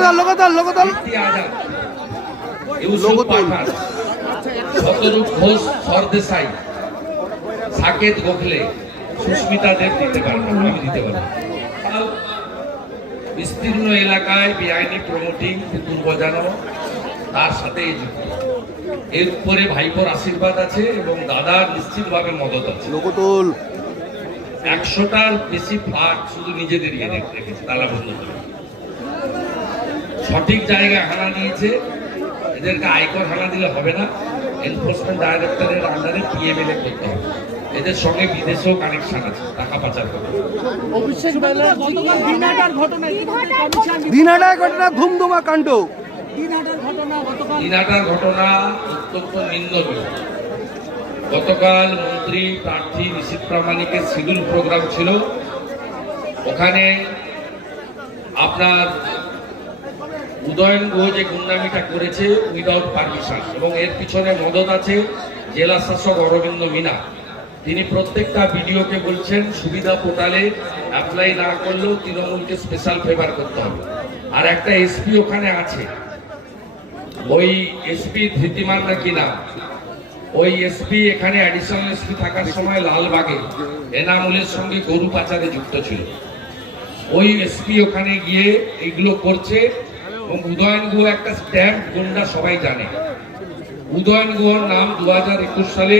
লোকদল লোকদল লোকদল। শতরূপ ঘোষ সরদেশাই সাকেত গোখলে সুস্মিতা দেব দিতে পারবেন আমি দিতে পারব বিস্তীর্ণ এলাকায় বেআইনি প্রমোটিং পুকুর বজানো তার সাথে এই যুক্ত। এর উপরে ভাইপোর আশীর্বাদ আছে এবং দাদার নিশ্চিতভাবে মদত আছে। একশোটার বেশি ফ্ল্যাট শুধু নিজেদেরই রেখে- রেখেছে তালা বন্ধ করে। সঠিক জায়গায় হানা দিয়েছে এদেরকে আয়কর হানা দিলে হবে না। এনফোর্সমেন্ট ডাইরেক্টরের আন্ডারে পিএমএলএ করতে হবে। এদের সঙ্গে বিদেশেও কানেকশন আছে টাকা পাচার করে দিনহাটার ঘটনা ধুমধুমা কাণ্ড। দিনহাটার ঘটনা গতকাল দিনাটার ঘটনা অত্যন্ত নিন্দনীয়। গতকাল মন্ত্রী প্রার্থী নিশীত প্রামাণিকের শিডিউল প্রোগ্রাম ছিল। ওখানে আপনার উদয়ন গুহ যে গুন্ডামিটা করেছে উইদাউট পারমিশন এবং এর পিছনে মদত আছে জেলা শাসক অরবিন্দ মিনা। তিনি প্রত্যেকটা ভিডিওকে বলছেন, সুবিধা পোর্টালে অ্যাপ্লাই না করলেও তৃণমূলকে স্পেশাল ফেভার করতে হবে। আর একটা এসপি ওখানে আছে। ওই এসপি ধৃতিমান না কিনা ওই এসপি এখানে অ্যাডিশনাল এসপি থাকার সময় লালবাগে এনামুলের সঙ্গে গরু পাচারে যুক্ত ছিল। ওই এসপি ওখানে গিয়ে এগুলো করছে এবং উদয়ন গুহ একটা স্ট্যাম্প গুন্ডা সবাই জানে। উদয়ন গুহর নাম দু হাজার একুশ সালে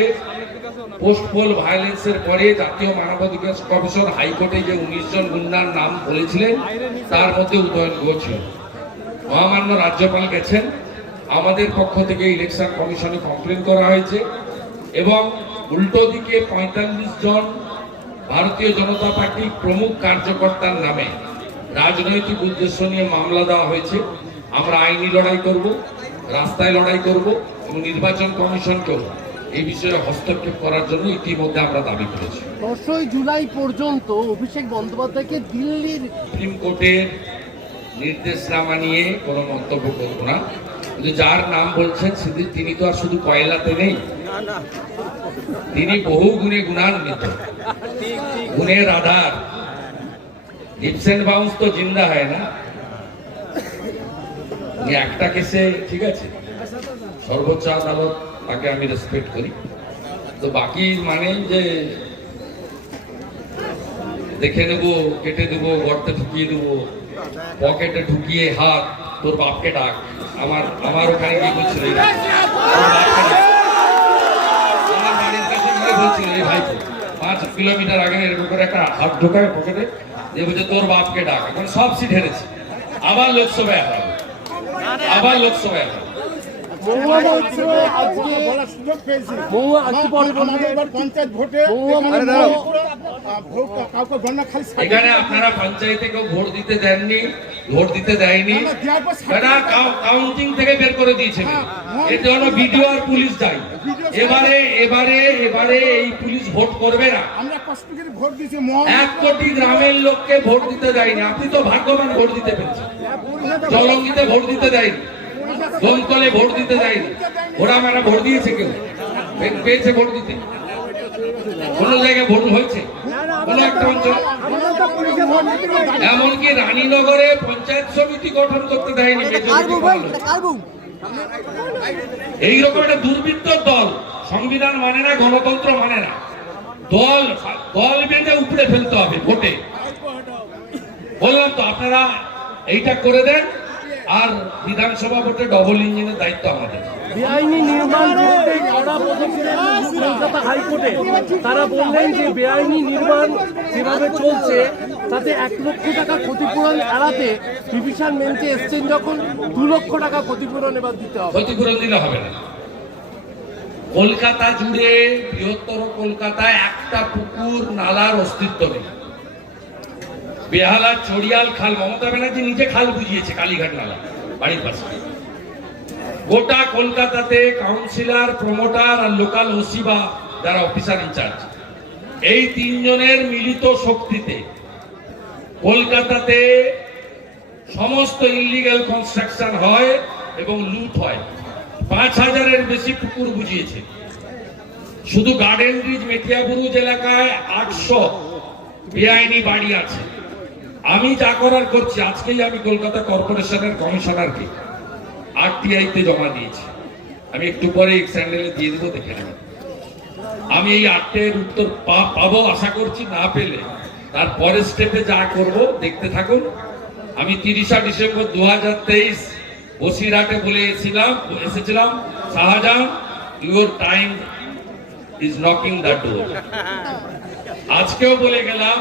পোস্ট পোল ভায়োলেন্সের পরে জাতীয় মানবাধিকার কমিশন হাইকোর্টে যে উনিশ জন গুন্ডার নাম বলেছিলেন। তার মধ্যে উদয়ন গুহ ছিল। মহামান্য রাজ্যপাল গেছেন। আমাদের পক্ষ থেকে ইলেকশন কমিশনে কমপ্লেন করা হয়েছে এবং উল্টো দিকে পঁয়তাল্লিশ জন ভারতীয় জনতা পার্টির প্রমুখ কার্যকর্তার নামে রাজনৈতিক উদ্দেশ্য নিয়ে মামলা দেওয়া হয়েছে। আমরা আইনি লড়াই করব রাস্তায় লড়াই করব এবং নির্বাচন কমিশনকেও এই বিষয়ে হস্তক্ষেপ করার জন্য ইতিমধ্যে আমরা দাবি করেছি। দশই জুলাই পর্যন্ত অভিষেক বন্দ্যোপাধ্যায়কে দিল্লির সুপ্রিম কোর্টের নির্দেশনামা নিয়ে কোনো মন্তব্য করব না। কিন্তু যার নাম বলছেন সেদিন তিনি তো আর শুধু কয়লাতে নেই। তিনি বহু গুণে গুণান্বিত। গুণের আধার। ডিপসেন্ট বাউন্স তো জিন্দা হয় না। একটা কেসে ঠিক আছে? সর্বোচ্চ আদালত তাকে আমি রেসপেক্ট করি। তো বাকি মানে যে দেখে নেব, কেটে দেবো, গর্তে ঢুকিয়ে দেবো, পকেটে ঢুকিয়ে হাত, তোর বাপকে ডাক। আমার আমার ওখানে গিয়ে বলছিল। আমার বাড়ির কাছে বলছিল ভাই, পাঁচ কিলোমিটার আগে এরকম করে একটা হাত ঢোকায় পকেটে বলছে তোর বাপকে ডাক। এখন সব সিট হেরেছে। আবার লোকসভায় হারাবে আবার লোকসভায় হারাবে এখানে আপনারা পঞ্চায়েতে কেউ ভোট দিতে দেননি ভোট দিতে দেয়নি। কাউন্টিং থেকে বের করে দিয়েছেন এর জন্য বিডিও আর পুলিশ যায় এবারে এবারে এবারে এই পুলিশ ভোট করবে না। আমরা কষ্ট করে ভোট দিয়েছি এক কোটি গ্রামের লোককে ভোট দিতে দেয়নি। আপনি তো ভাগ্যবান ভোট দিতে পেরেছেন। জলঙ্গিতে ভোট দিতে দেয়নি। দমকলে ভোট দিতে দেয়নি। ওরা মারা ভোট দিয়েছে কেউ পেয়েছে ভোট দিতে। কোন জায়গায় ভোট হয়েছে? কোন একটা অঞ্চল? এমনকি রানীনগরে পঞ্চায়েত সমিতি গঠন করতে দেয়নি। এইরকম একটা দুর্বৃত্ত দল, সংবিধান মানে না, গণতন্ত্র মানে না। দল দল বেঁধে উপড়ে ফেলতে হবে ভোটে। বললাম তো, আপনারা এইটা করে দেন, আর বিধানসভা ভোটে ডবল ইঞ্জিনের দায়িত্ব আমাদের। তারা বললেন যে বেআইনি নির্মাণ যেভাবে চলছে তাতে এক লক্ষ টাকা ক্ষতিপূরণ এড়াতে ডিভিশন বেঞ্চে এসছেন যখন দু লক্ষ টাকা ক্ষতিপূরণ এবার দিতে হবে। ক্ষতিপূরণ দিলে হবে না। কলকাতা জুড়ে বৃহত্তর কলকাতায় একটা পুকুর, নালার অস্তিত্ব নেই। বেহালার চড়িয়াল খাল, মমতা ব্যানার্জি নিজে খাল বুঝিয়েছে, কালীঘাট নালা, বাড়ির পাশে। গোটা কলকাতাতে কাউন্সিলর, প্রমোটার আর লোকাল ওসি বা যারা অফিসার ইনচার্জ। এই তিনজনের মিলিত শক্তিতে কলকাতাতে সমস্ত ইলিগাল কনস্ট্রাকশন হয় এবং লুট হয়। পাঁচ হাজারের বেশি পুকুর বুঝিয়েছে। শুধু গার্ডেন ব্রিজ মেটিয়াবুরুজ এলাকায় আটশো বেআইনি বাড়ি আছে। আমি যা করার করছি, আজকেই আমি কলকাতা কর্পোরেশনের কমিশনারকে আরটিআই তে জমা দিয়েছি। আমি একটু পরে স্যান্ডেলে দিয়ে দেবো, দেখে আমি এই আটটের উত্তর পাবো, আশা করছি না পেলে। তার পরের স্টেপে যা করব, দেখতে থাকুন। আমি তিরিশা ডিসেম্বর দু হাজার তেইশ বসিরহাটে বলে এসেছিলাম এসেছিলাম, Shahjahan your time is knocking the door আজকেও বলে গেলাম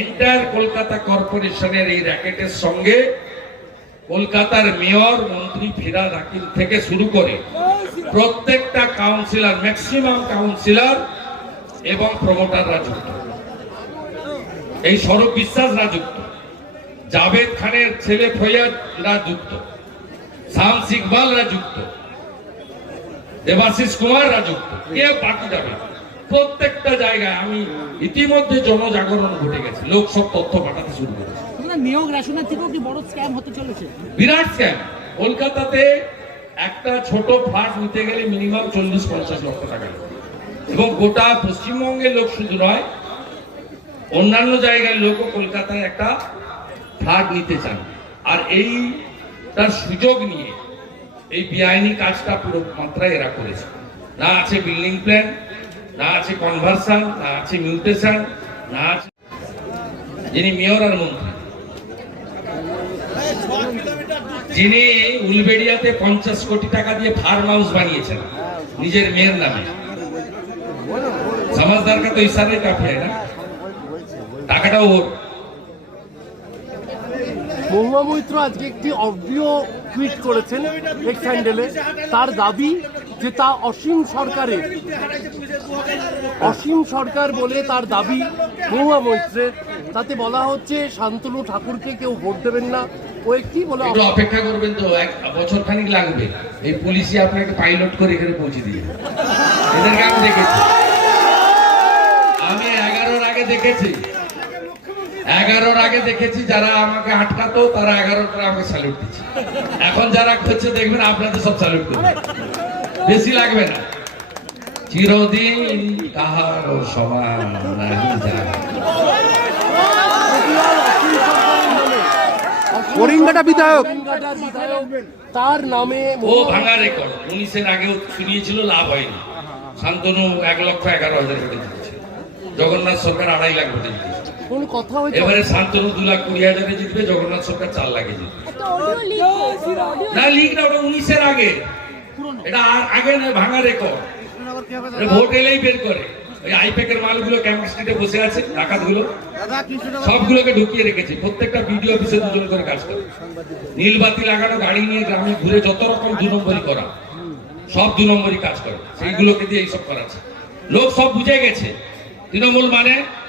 এন্টায়ার কলকাতা কর্পোরেশনের এই র্যাকেটের সঙ্গে কলকাতার মেয়র মন্ত্রী ফিরাদ হাকিম থেকে শুরু করে প্রত্যেকটা কাউন্সিলর ম্যাক্সিমাম কাউন্সিলর এবং প্রমোটাররা যুক্ত। এই সৌরভ বিশ্বাসরা যুক্ত। জাভেদ খানের ছেলে ফৈয়াদরা যুক্ত। শামস ইকবালরা যুক্ত। দেবাশিস কুমাররা যুক্ত। কে বাকি যাবে প্রত্যেকটা জায়গায় আমি ইতিমধ্যে জনজাগরণ ঘটে গেছে। লোক সব তথ্য পাঠাতে শুরু করেছে। নিয়োগ রেশনের থেকেও কি বড় স্ক্যাম হতে চলেছে? বিরাট স্ক্যাম কলকাতাতে একটা ছোট ফ্ল্যাট নিতে গেলে মিনিমাম চল্লিশ পঞ্চাশ লক্ষ টাকা এবং গোটা পশ্চিমবঙ্গের লোক শুধু নয় অন্যান্য জায়গার লোকও কলকাতায় একটা ফ্ল্যাট নিতে চান। আর এই তার সুযোগ নিয়ে এই বেআইনি কাজটা পুরো মাত্রায় এরা করেছে। না আছে বিল্ডিং প্ল্যান, না আছে কনভার্সন না আছে মিউটেশন, না আছে যিনি মেয়র আর মন্ত্রী। যিনি উলবেড়িয়াতে পঞ্চাশ কোটি টাকা দিয়ে ফার্ম হাউস বানিয়েছেন, নিজের মেয়ের নামে। সমাজদার কা তো ইশারে কাফি না? টাকাটা ওর মহুয়া মৈত্র আজকে একটি অডিও টুইট করেছেন এক্স হ্যান্ডেলে তার দাবি যে তা অসীম সরকারের। অসীম সরকার বলে তার দাবি মহুয়া মৈত্রের। তাতে বলা হচ্ছে শান্তনু ঠাকুরকে কেউ ভোট দেবেন না। ও একটি বলে অপেক্ষা করবেন তো এক বছর খানিক লাগবে। এই পুলিশই আপনাকে পাইলট করে এখানে পৌঁছে দিয়ে এদেরকে আমি দেখেছি। আমি এগারোর আগে দেখেছি। এগারোর আগে দেখেছি যারা আমাকে আটকাতো তারা এগারোর পরে আমাকে স্যালুট দিচ্ছে। এখন যারা করছে দেখবেন আপনাদের সব স্যালুট করবে। বেশি লাগবে না। চিরদিন কাহার সমান বিধায়ক। তার নামে ও ভাঙা রেকর্ড উনিশের আগেও শুনিয়েছিল লাভ হয়নি। শান্তনু এক লক্ষ এগারো হাজার ভোটে জিতেছে। জগন্নাথ সরকার আড়াই লাখ ভোটে জিতেছে। কোন কথা হয়েছে এবারে শান্তনু দু লাখ কুড়ি হাজারে জিতবে জগন্নাথ সরকার চার লাখে জিতবে। না লিখ না ওটা উনিশের আগে। এটা আগে নয় ভাঙা রেকর্ড ভোট এলেই বের করে। ওই আইপ্যাকের মালগুলো স্ট্রিটে বসে আছে ডাকাতগুলো। সবগুলোকে ঢুকিয়ে রেখেছে। প্রত্যেকটা বিডিও অফিসে দুজন করে কাজ করে। নীলবাতি লাগানো গাড়ি নিয়ে গ্রামে ঘুরে যত রকম দু নম্বরই করা সব দু নম্বরই কাজ করে। সেইগুলোকে দিয়ে এইসব করাচ্ছে। লোক সব বুঝে গেছে। তৃণমূল মানে